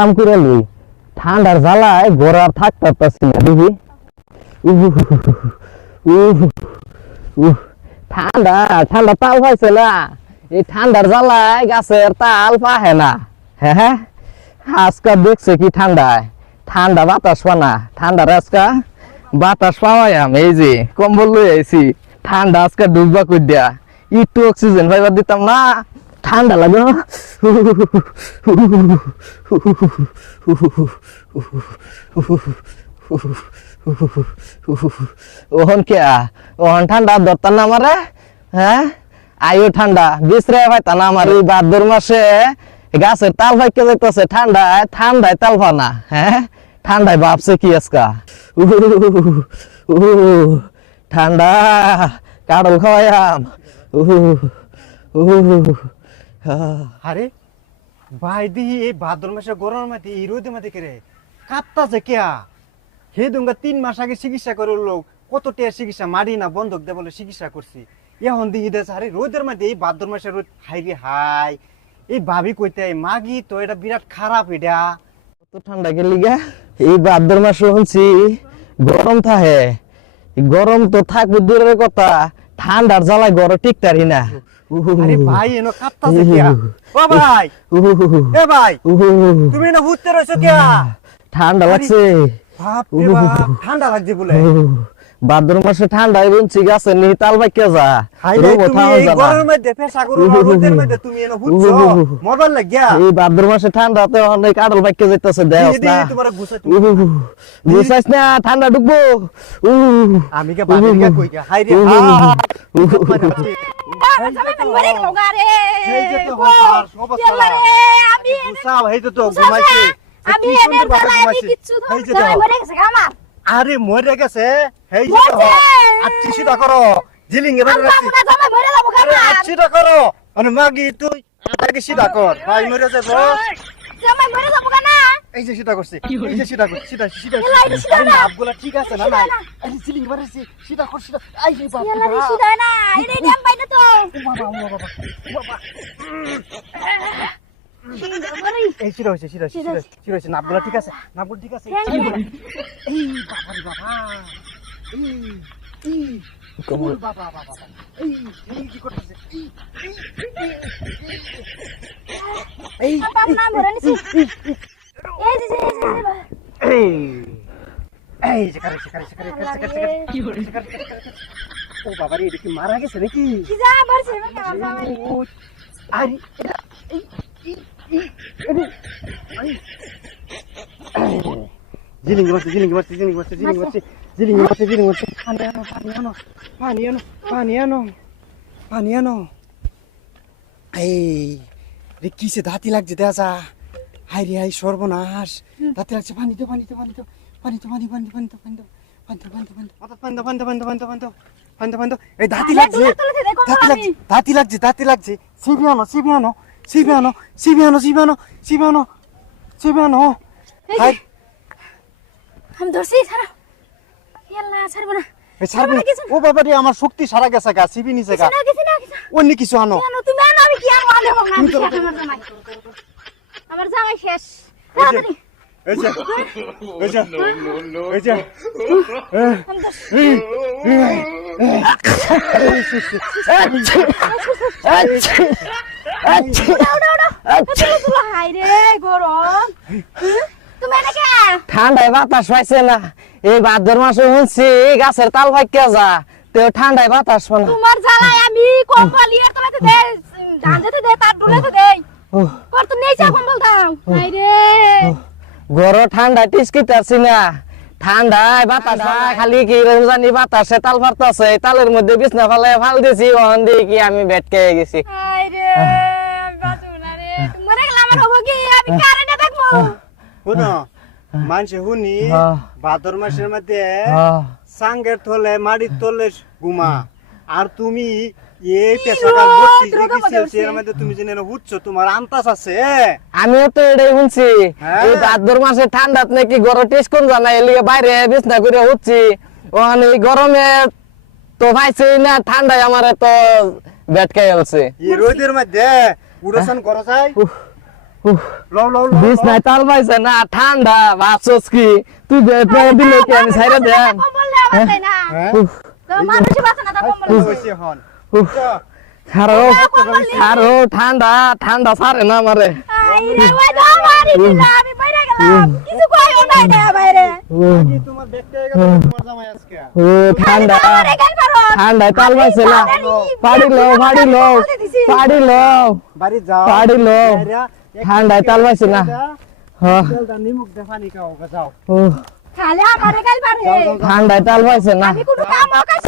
আরাম করে লই ঠান্ডার জ্বালায় ঘরে আর থাকতে পারছি না দেখি ঠান্ডা ঠান্ডা তাল পাইছে না এই ঠান্ডার জ্বালায় গাছের তাল পাহে না হ্যাঁ আজকা দেখছে কি ঠান্ডায় ঠান্ডা বাতাস পানা ঠান্ডার আজকা বাতাস পাওয়াই আমি এই যে কম্বল লই আইছি ঠান্ডা আজকা ডুববা কই দিয়া একটু অক্সিজেন পাইবার দিতাম না ঠান্ডা লাগে ওহন কে ওহন ঠান্ডা ধরতাম না আমারে হ্যাঁ আয়ো ঠান্ডা বিশ্রে পাইতা না আমার এই ভাদ্র মাসে গাছের তাল পাইকে যাইতেছে ঠান্ডায় ঠান্ডায় তাল পানা হ্যাঁ ঠান্ডায় ভাবছে কি আজকা ঠান্ডা কাড়ল খাওয়াইয়াম আরে ভাই দিহি এই ভাদ্র মাসে গরমের মধ্যে এই রোদের মধ্যে কেরে কাঁপতাছে কেয়া হে দুঙ্গা 3 মাস আগে চিকিৎসা করে লোক কত টিয়া চিকিৎসা মারি না বন্ধক দে বলে চিকিৎসা করছি এখন দিহি দেশ আরে রোদের মধ্যে এই ভাদ্র মাসে রোদ হাই রে হাই এই ভাবি কইতে মাগি তো এটা বিরাট খারাপ এটা কত ঠান্ডা গেলি গা এই ভাদ্র মাসে শুনছি গরম থাকে গরম তো থাকবে দূরের কথা ঠান্ডার জ্বালায় ঘরে টিকতারি না আরে ভাই এনো কাঁপতাছে কেয়া ও ভাই এ ভাই তুমি না হুতে রইছো কেয়া ঠান্ডা লাগছে বাপ রে বাপ ঠান্ডা লাগছে বলে ভাদ্র মাসে ঠান্ডায় বুনছি গাছে নি তাল বাইকে যা তুমি এই গরমের মধ্যে পেশা করো রোদের মধ্যে তুমি এনো হুচ্ছো মরবার লাগিয়া এই ভাদ্র মাসে ঠান্ডাতে অনেক কাডল বাইকে যাইতেছে দেখ না তোমার গুছাইছ না ঠান্ডা ঢুকবো আমি কে বাবির কে কই কে হাই রে এই যে তো হতার অবস্থা আমি গুছাও এই তো ঘুমাইছি আমি এনের বেলায় আমি কিচ্ছু ধরে মরে গেছে আমার আরে মরে গেছে এই যে তো আচ্ছা সিধা করো জিলিং এ বেরে রাখছি জামাই মরে যাবো কেন সিধা করো মানে মাগি তুই আগে সিধা কর ভাই মরে যাবো জামাই মরে যাবো কেন এই যে সিধা করছি এই যে সিধা কর সিধা সিধা আপগুলা ঠিক আছে না না এই জিলিং বেরে রাখছি সিধা কর সিধা আই রে বাবা এলা রে সিধা না এই টাইম পাই না তো বাবা এই সিধা হইছে সিধা সিধা হইছে নাপগুলা ঠিক আছে নাপগুলা ঠিক আছে এই বাবা রে বাবা এই কমল বাবা বাবা এই কি করতেছে এই বাবা নাম ধরে নিছি এই যে এই যে করে কি হইছে ও বাবা রে দেখি মারা গেছে নাকি কি যা মারছে আমার জামাই আরে জিলিং মারছে পানি আনো এই রে কিসে দাঁতি লাগছে দেখা হাই রে হাই সর্বনাশ দাঁতি লাগছে পানি তো এই দাঁতি লাগছে সিবিয়ানো হাই আমি ধরছি ছাড়া ইয়াল্লা ছাড়বো না ও বাবা রে আমার শক্তি সারা গেছে গা সিবি নিছে গা অন্য কিছু আনো তুমি আনো আমি কি আনো আলে হোক না আমার জামাই শেষ ঠান্ডায় বাতাস পাইছে না এই ভাদ্র মাসে শুনছি গাছের তাল পাইকে যা তো ঠান্ডায় বাতাস পানা তোমার জ্বালায় আমি কম্বল ইয়ে তোলাতে দে ধান যেতে দে তার ডুলাতে দে কর তো নেই যা কম্বল দাও হাই রে গরো ঠান্ডা টিসকিতাছি না ঠান্ডায় বাতাস খালি কি রমজানি বাতাসে তাল ফারতাছে তালের মধ্যে বিছনা ফালে ফাল দিছি ওখান দিয়ে কি আমি বেটকে গেছি হাই রে বাঁচু না রে মরে গেল আমার হবো কি আমি কারেন্টে দেখবো শুনো মানুষে শুনি ভাদ্র মাসের মধ্যে সাঙ্গের থলে মাটির তলে ঘুমা আর তুমি এই পেশাকার বত্তি দেখি এর মধ্যে তুমি জেনে হুচ্ছ তোমার আন্তাজ আছে আমিও তো এটাই শুনছি এই ভাদ্র মাসে ঠান্ডাত নাকি গরম টেস্ট কোন জানা এলিয়ে বাইরে বিছনা করে হচ্ছি ওখানে গরমে তো ভাইছে না ঠান্ডায় আমার তো বেটকে গেলছে এই রোদের মধ্যে উড়াসান করা যায় উফ, লও লও লও বিছনায় তাল পাইছে না ঠান্ডা ভাবছস কি তুই দিলে কি আমি ছাইরা দেন কম্বল লে আমার তাই না হ্যাঁ উফ, তো মানুষই বাঁচে না তা কম্বল কি আছে। হইছে হন উফ, ছাড়ো ঠান্ডা ঠান্ডা ছাড়ে না আমারে আই রে ওই তো মারি দিলা আমি বাইরে গেলাম কিছু কইও নাই না বাইরে উফ, কি তোমার দেখতে গেল তোমার জামাই আজকে ও ঠান্ডা আমারে গাল মারো ঠান্ডায় তাল পাইছে না পাড়ি লো বাড়ি যাও পাড়ি লো ঠান্ডায় তাল পাইছে না হ্যাঁ তেলটা নিমুখ দে পানি খাও যাও ও খালি আমারে গাল মারে যাও, যাও, যাও। ঠান্ডায় তাল পাইছে না আমি কোনো কামও কাজ